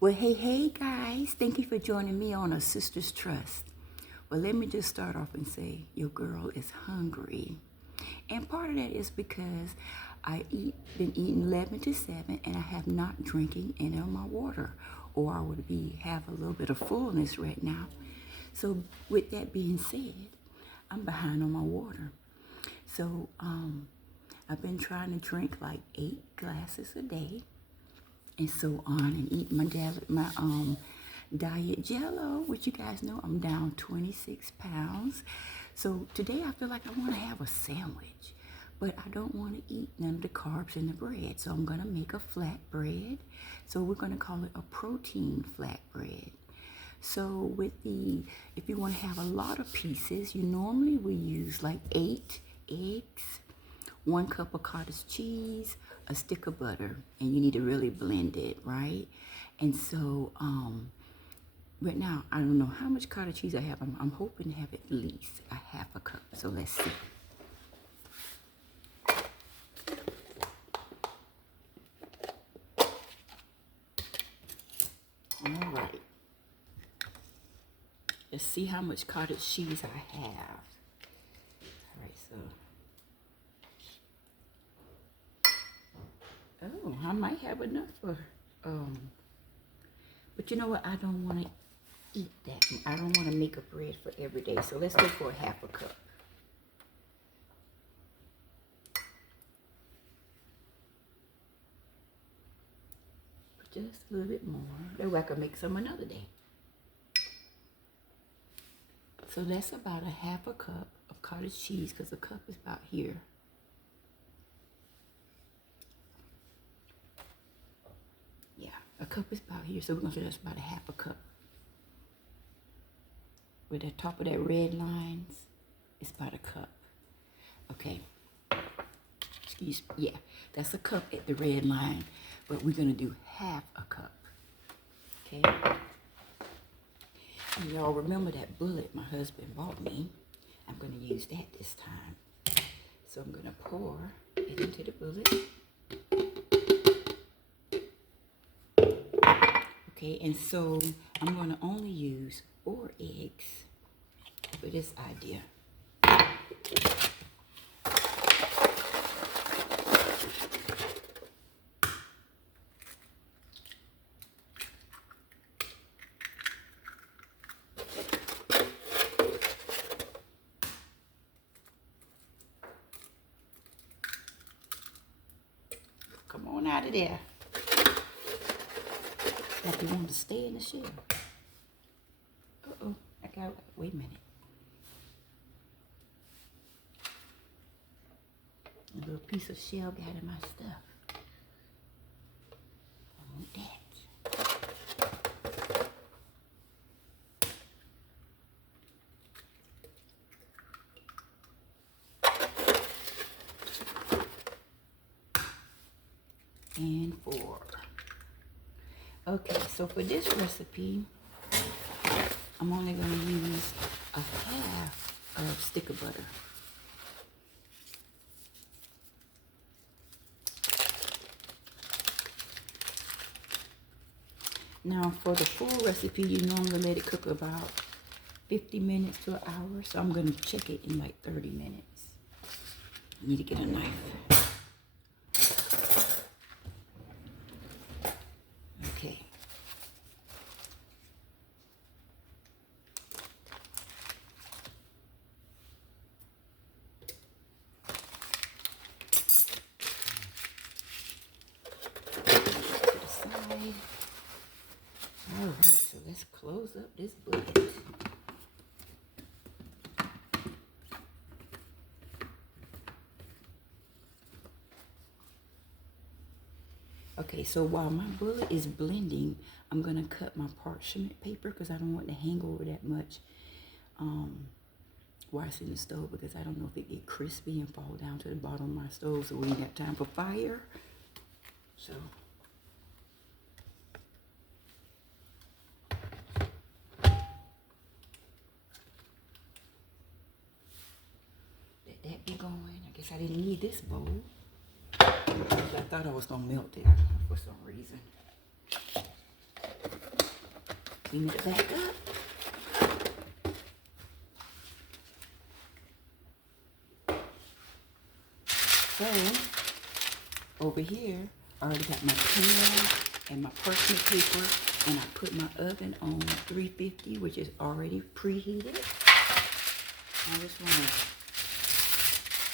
Well, hey guys, thank you for joining me on A Sister's Trust. Well, let me just start off and say your girl is hungry. And part of that is because been eating 11 to 7 and I have not drinking any of my water, or I would have a little bit of fullness right now. So with that being said, I'm behind on my water. So I've been trying to drink like 8 glasses a day and so on, and eat my diet Jello, which you guys know I'm down 26 pounds. So today I feel like I want to have a sandwich, but I don't want to eat none of the carbs in the bread. So I'm going to make a flat bread. So we're going to call it a protein flat bread. So if you want to have a lot of pieces, you normally will use like 8 eggs, 1 cup of cottage cheese, a stick of butter, and you need to really blend it, right? And so right now, I don't know how much cottage cheese I have. I'm hoping to have at least a half a cup. So let's see. All right. Let's see how much cottage cheese I have. All right, so. Oh, I might have enough for, but you know what? I don't want to eat that. I don't want to make a bread for every day. So let's go for a half a cup. Just a little bit more. That way I can make some another day. So that's about a half a cup of cottage cheese, because the cup is about here. Yeah, a cup is about here. So we're going to say that's about a half a cup. With the top of that red lines, it's about a cup. Okay. Excuse me. Yeah, that's a cup at the red line, but we're going to do half a cup. Okay. And y'all remember that bullet my husband bought me? I'm going to use that this time. So I'm going to pour it into the bullet. Okay, and so I'm going to only use 4 eggs for this idea. Come on out of there. Like you want to stay in the shell. Uh-oh, wait a minute. A little piece of shell got in my stuff. I want that. And 4. Okay, so for this recipe, I'm only going to use a half of stick of butter. Now for the full recipe, you normally let it cook about 50 minutes to an hour. So I'm going to check it in like 30 minutes. I need to get a knife. Okay. To the side. All right, so let's close up this bullet. Okay, so while my bullet is blending, I'm going to cut my parchment paper because I don't want it to hang over that much while it's in the stove, because I don't know if it get crispy and fall down to the bottom of my stove, so we ain't got time for fire. So let that be going. I guess I didn't need this bowl. I thought I was going to melt it for some reason. Clean it back up. So, over here, I already got my pan and my parchment paper, and I put my oven on 350, which is already preheated. I just want to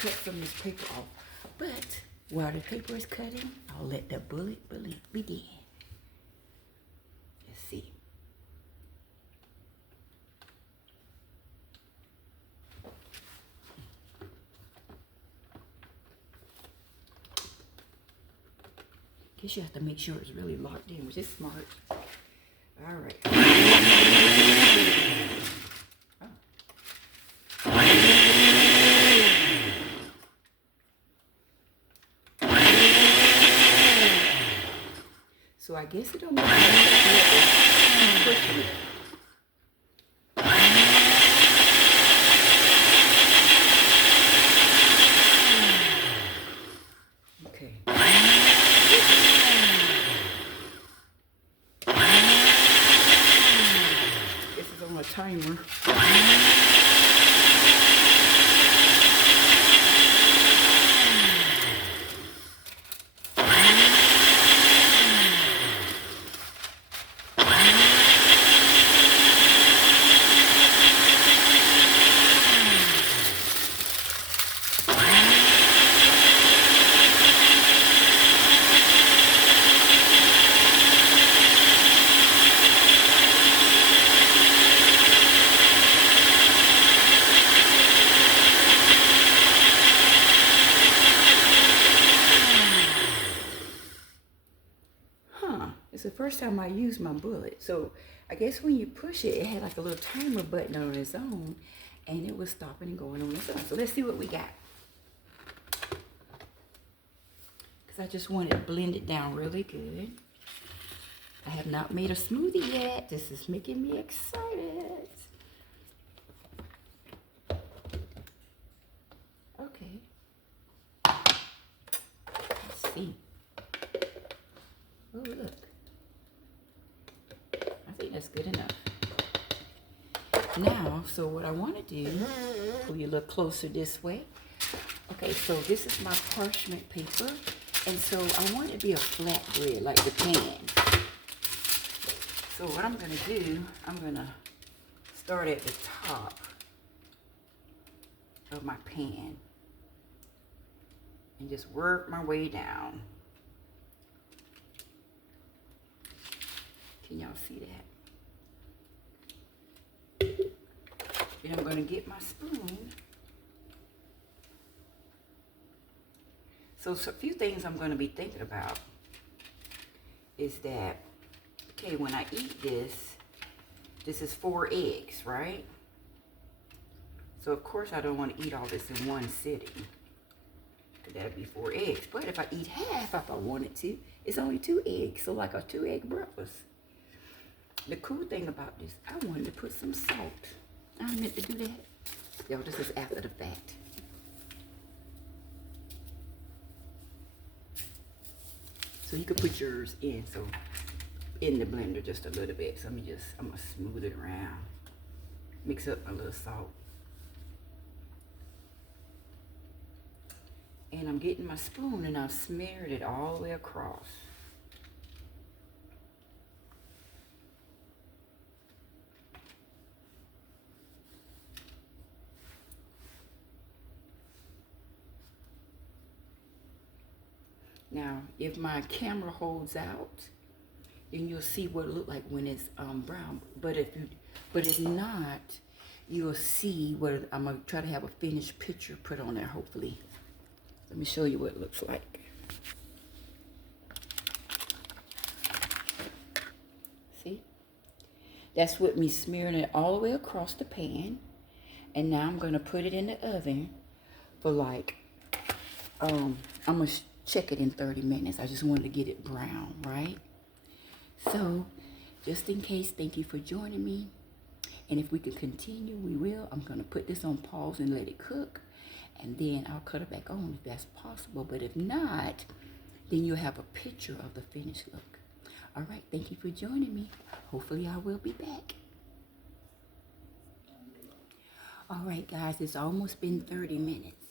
cut some of this paper off. But while the paper is cutting, I'll let the bullet begin. Let's see. Guess you have to make sure it's really locked in, which is smart. All right. So I guess it don't make sense. Okay. This is on a timer. It's the first time I used my bullet. So I guess when you push it, it had like a little timer button on its own, and it was stopping and going on its own. So let's see what we got. Because I just want it to blend it down really good. I have not made a smoothie yet. This is making me excited. Okay. Let's see. Oh, look. I think that's good enough. Now, so what I want to do, pull you a little closer this way. Okay, so this is my parchment paper. And so I want it to be a flat bread, like the pan. So what I'm going to do, I'm going to start at the top of my pan and just work my way down. Can y'all see that? Then I'm going to get my spoon. So a few things I'm going to be thinking about is that, okay, when I eat this, this is 4 eggs, right? So of course I don't want to eat all this in one sitting. That'd be 4 eggs. But if I eat half, if I wanted to, it's only 2 eggs. So like a 2-egg breakfast. The cool thing about this, I wanted to put some salt. I meant to do that. Y'all, this is after the fact. So you could put yours in, so in the blender just a little bit. So I'm gonna smooth it around. Mix up a little salt. And I'm getting my spoon and I've smeared it all the way across. Now, if my camera holds out, then you'll see what it looks like when it's brown. But if not, you'll see what I'm gonna try to have a finished picture put on there. Hopefully, let me show you what it looks like. See, that's with me smearing it all the way across the pan, and now I'm gonna put it in the oven for like I'm gonna check it in 30 minutes. I just wanted to get it brown, right? So, just in case, thank you for joining me. And if we can continue, we will. I'm going to put this on pause and let it cook. And then I'll cut it back on if that's possible. But if not, then you'll have a picture of the finished look. All right, thank you for joining me. Hopefully I will be back. All right, guys, it's almost been 30 minutes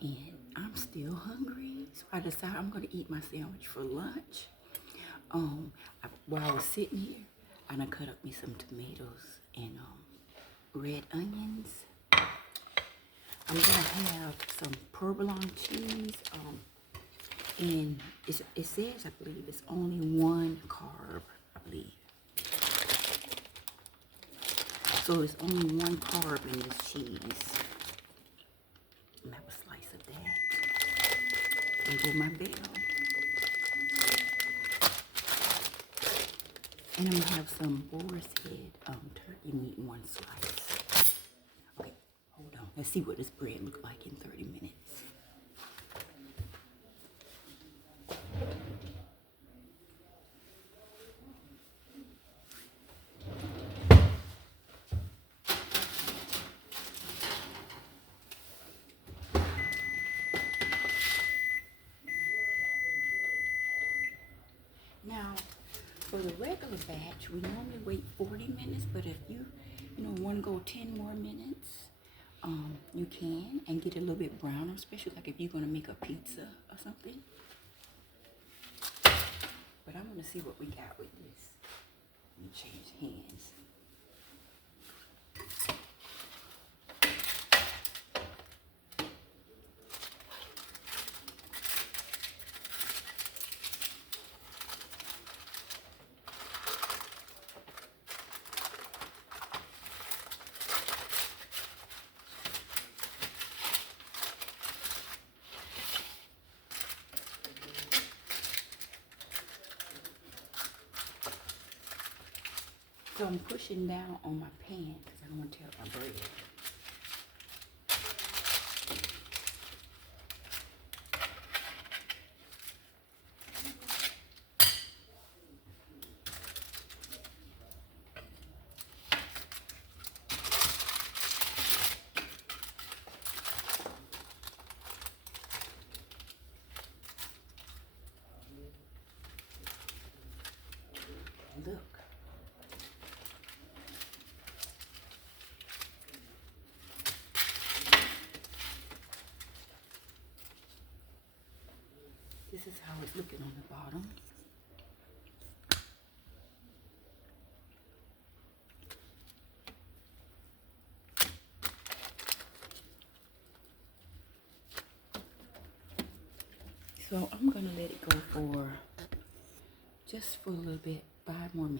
and I'm still hungry. So I decided I'm gonna eat my sandwich for lunch. While I was sitting here, I done cut up me some tomatoes and red onions. I'm gonna have some provolone cheese. And it says, I believe, it's only 1 carb, I believe. So it's only 1 carb in this cheese. I'm gonna have a slice of that. There go my bell. And I'm gonna have some boar's head turkey meat in 1 slice. Okay, hold on. Let's see what this bread looks like in 30 minutes. Now, for the regular batch, we normally wait 40 minutes, but if you want to go 10 more minutes, you can and get it a little bit browner, especially like if you're going to make a pizza or something. But I'm going to see what we got with this. Let me change hands. So I'm pushing down on my pan because I don't want to tear up my bread. Look. This is how it's looking on the bottom. So I'm gonna let it go for just for a little bit, 5 more minutes.